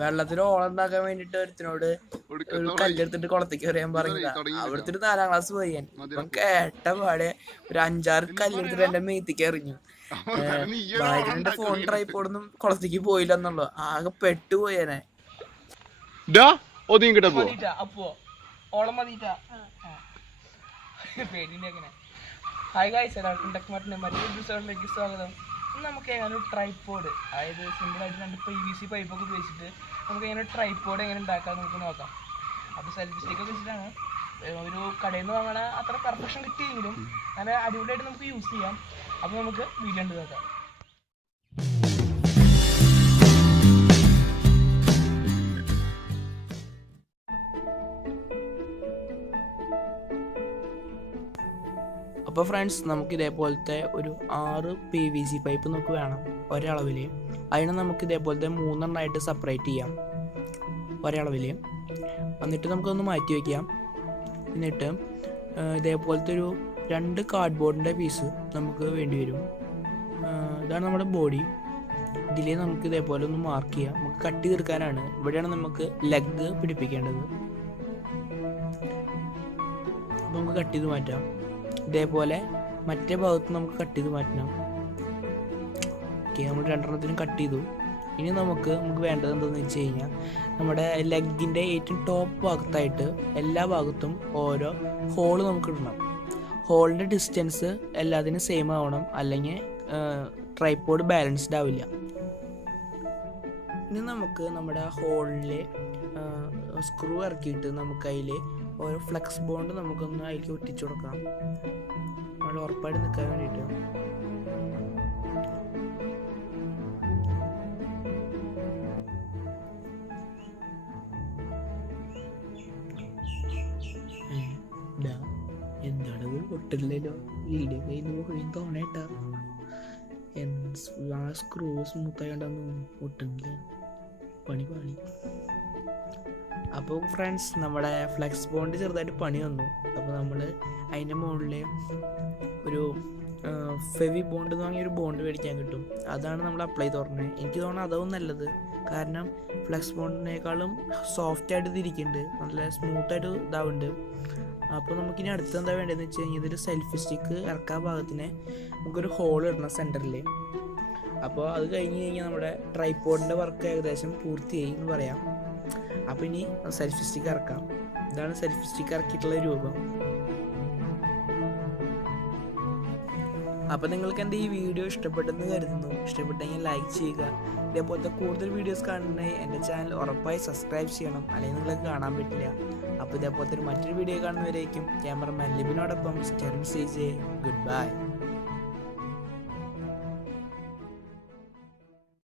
വെള്ളത്തിൽ ഓളുണ്ടാക്കാൻ വേണ്ടിട്ട് ഒരുത്തിനോട് ഒരു കല്ലെടുത്തിട്ട് കുളത്തേക്ക് എറിയാൻ പറഞ്ഞതാ. അവിടുത്തെ 4ാം ക്ലാസ് പോയി ഞാൻ. ഇപ്പം കേട്ട പാടെ ഒരു 5-6 കല്ലെടുത്തിട്ട് എന്റെ മേത്തേക്ക് എറിഞ്ഞു. ഭാഗ്യത്തിന് എന്റെ ഫോൺ ട്രൈപ്പോഡൊന്നും കുളത്തേക്ക് പോയില്ലെന്നുള്ളു. ആകെ പെട്ടുപോയേനെ. അപ്പോ ഓളം മതിട്ടാ. ഹായ് ഗൈസ്, എല്ലാവർക്കും ടെക് മാർട്ടിന്റെ മറ്റൊരു എപ്പിസോഡിലേക്ക് സ്വാഗതം. നമുക്ക് എങ്ങനെ ഒരു ട്രൈപ്പോഡ്, അതായത് സിമ്പിളായിട്ട് 2 PVC പൈപ്പൊക്കെ ഉപയോഗിച്ചിട്ട് നമുക്ക് എങ്ങനെ ട്രൈപ്പോഡ് എങ്ങനെ ഉണ്ടാക്കാൻ നമുക്ക് നോക്കാം. അപ്പോൾ സെൽഫി സ്റ്റിക്കൊക്കെ വെച്ചിട്ടാണ്. ഒരു കടയിൽ നിന്ന് വാങ്ങണ അത്ര പെർഫെക്ഷൻ കിട്ടിയെങ്കിലും നല്ല അടിപൊളിയായിട്ട് നമുക്ക് യൂസ് ചെയ്യാം. അപ്പോൾ നമുക്ക് വീഡിയോ ഉണ്ട് നോക്കാം. അപ്പോൾ ഫ്രണ്ട്സ്, നമുക്ക് ഇതേപോലത്തെ ഒരു 6 PVC പൈപ്പ് നമുക്ക് വേണം ഒരളവിൽ. അതിന് നമുക്ക് ഇതേപോലത്തെ 3 എണ്ണമായിട്ട് സെപ്പറേറ്റ് ചെയ്യാം ഒരളവിൽ. എന്നിട്ട് നമുക്കൊന്ന് മാറ്റി വയ്ക്കാം. എന്നിട്ട് ഇതേപോലത്തെ ഒരു 2 കാർഡ്ബോർഡിൻ്റെ പീസ് നമുക്ക് വേണ്ടി വരും. ഇതാണ് നമ്മുടെ ബോഡി. ഇതിൽ നമുക്ക് ഇതേപോലെ ഒന്ന് മാർക്ക് ചെയ്യാം. നമുക്ക് കട്ട് തീർക്കാനാണ്. ഇവിടെയാണ് നമുക്ക് ലെഗ് പിടിപ്പിക്കേണ്ടത്. അപ്പോൾ നമുക്ക് കട്ട് ചെയ്ത് മാറ്റാം. ഇതേപോലെ മറ്റേ ഭാഗത്ത് നമുക്ക് കട്ട് ചെയ്ത് മാറ്റണം. ഓക്കെ, നമ്മൾ 2 കട്ട് ചെയ്തു. ഇനി നമുക്ക് വേണ്ടത് എന്താണെന്ന് വെച്ച് കഴിഞ്ഞാൽ, നമ്മുടെ ലെഗിൻ്റെ ഏറ്റവും ടോപ്പ് ഭാഗത്തായിട്ട് എല്ലാ ഭാഗത്തും ഓരോ ഹോള് നമുക്ക് ഇടണം. ഹോളിൻ്റെ ഡിസ്റ്റൻസ് എല്ലാത്തിനും സെയിം ആവണം, അല്ലെങ്കിൽ ട്രൈപ്പോഡ് ബാലൻസ്ഡ് ആവില്ല. ഇനി നമുക്ക് നമ്മുടെ ഹോളിൽ സ്ക്രൂ ഇറക്കിയിട്ട് നമുക്ക് അതിൽ ഓരോ ഫ്ലെക്സ് ബോണ്ട് നമുക്കൊന്ന് അതിലേക്ക് ഒട്ടിച്ചു കൊടുക്കാം, അവിടെ ഉറപ്പായിട്ട് നിൽക്കാൻ വേണ്ടിയിട്ട്. എന്താണ് പൊട്ടില്ലല്ലോ, വീഡിയോ കയ്യിൽ തോന്നേട്ടാ. ആ സ്ക്രൂ സ്മൂത്തായിട്ടൊന്നും പൊട്ടുന്നില്ല, പണി. അപ്പോൾ ഫ്രണ്ട്സ്, നമ്മുടെ ഫ്ലെക്സ് ബോണ്ട് ചെറുതായിട്ട് പണി വന്നു. അപ്പോൾ നമ്മൾ അതിൻ്റെ മുകളിൽ ഒരു ഫെവി ബോണ്ട് എന്ന് പറഞ്ഞൊരു ബോണ്ട് മേടിക്കാൻ കിട്ടും. അതാണ് നമ്മൾ അപ്ലൈ തുറന്നത്. എനിക്ക് തോന്നുന്നത് അതാവും നല്ലത്. കാരണം ഫ്ലെക്സ് ബോണ്ടിനേക്കാളും സോഫ്റ്റായിട്ട് ഇതിരിക്കുന്നുണ്ട്, നല്ല സ്മൂത്തായിട്ട് ഇതാവുന്നുണ്ട്. അപ്പോൾ നമുക്കിനി അടുത്ത് എന്താ വേണ്ടതെന്ന് വെച്ച് കഴിഞ്ഞാൽ, ഇതിൽ സെൽഫി സ്റ്റിക്ക് ഇറക്കാൻ ഭാഗത്തിന് നമുക്കൊരു ഹോൾ ഇടണം സെൻറ്ററിൽ. അപ്പോൾ അത് കഴിഞ്ഞ് കഴിഞ്ഞാൽ നമ്മുടെ ട്രൈപ്പോഡിൻ്റെ വർക്ക് ഏകദേശം പൂർത്തിയായി എന്ന് പറയാം. അപ്പോൾ ഇനി സെൽഫി സ്റ്റിക്ക് ഇറക്കാം. ഇതാണ് സെൽഫി സ്റ്റിക്ക് ഇറക്കിയിട്ടുള്ള രൂപം. അപ്പോൾ നിങ്ങൾക്ക് എൻ്റെ ഈ വീഡിയോ ഇഷ്ടപ്പെട്ടെന്ന് കരുതുന്നു. ഇഷ്ടപ്പെട്ടെങ്കിൽ ലൈക്ക് ചെയ്യുക. ഇതേപോലത്തെ കൂടുതൽ വീഡിയോസ് കാണുന്നതിനായി എൻ്റെ ചാനൽ ഉറപ്പായി സബ്സ്ക്രൈബ് ചെയ്യണം, അല്ലെങ്കിൽ നിങ്ങൾക്ക് കാണാൻ പറ്റില്ല. അപ്പോൾ ഇതേപോലത്തെ മറ്റൊരു വീഡിയോ കാണുന്നവരേക്കും ക്യാമറമാൻ ലിബിനോടൊപ്പം സ്റ്റെർൻ സീജെ. Good by.